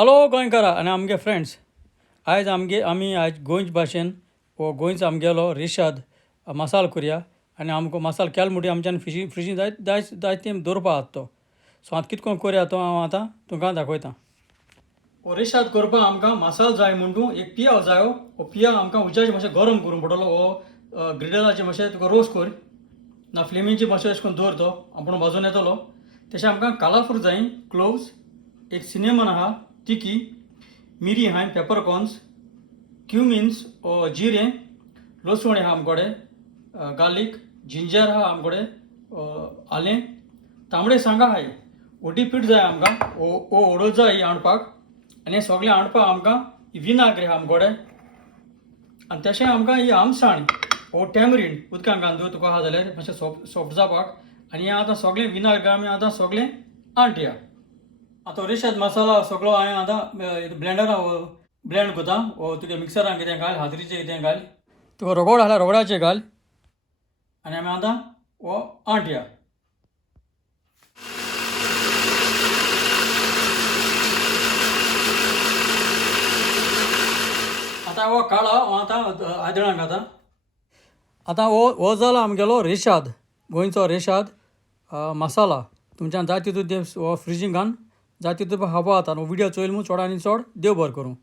Hello गोंयकारा आनी आमगे friends, आयज आमी आयज गोंयचे भाशेन वो गोंयचो आमगेलो रेशाद मसालो करुया. आनी आमकां मसालो केलो म्हणटकीर आमच्यान फ्रिजीन जायते दवरपा आसा तो. सो आतां कितें करुया तो हांव आतां तुमकां दाखयता. हो रेशाद करपाक आमकां मसालो जाय म्हणटून एक पियाव जायो. हो पियाव आमकां उज्याचे मातशें गरम करूंक पडटलो. हो ग्रिडलाचे मातशें तुका रोस्ट कर ना फ्लेमींचे मातशें अशें करून दवर तो आपण भाजून येतलो. तशें आमकां कालाफूर जाय, क्लोव्स, एक सिनेमन आहा, तिकी, मिरी आहाय, पेपरकॉर्न्स, क्युमिन्स ओ जिरें, लसूण आहा आमकोडे, गार्लीक, जिंजर आहा आमकोडे, आलें, तांबडे सांगा आहाय, ओटी पीठ जाय आमकां, ओ ओडो जाय हाडपाक. आनी हें सगळें हाडपाक आमकां विनाग्र आहा आमकोडे. आनी तशें आमकां ही आमसाण ओ टॅमरीन उदकान घालून तुका आहा जाल्यार मातशें सॉफ्ट जावपाक. आनी हें आतां सगळें विनाग्र आमी आतां सगळें आणटया. आतां रेशाद मसाला सगळो हांवें आतां ब्लेंडरान ब्लेंड करता. वो तुगे मिक्सरान कितें घाल, हादरीचें कितें घाल, तुका रगड आसल्यार रगडाचें घाल. आनी आमी आतां वो आणटया. आतां हो काळा हो आतां आयदनाक घाता. आतां हो जालो आमगेलो रेशाद, गोंयचो रेशाद मसाला. तुमच्यान जाय तितून तें फ्रिजीन घालून जाय तितून खावपा जाता. व्हिडियो चोयल म्हूण चड आनी चड देव बरें करूं.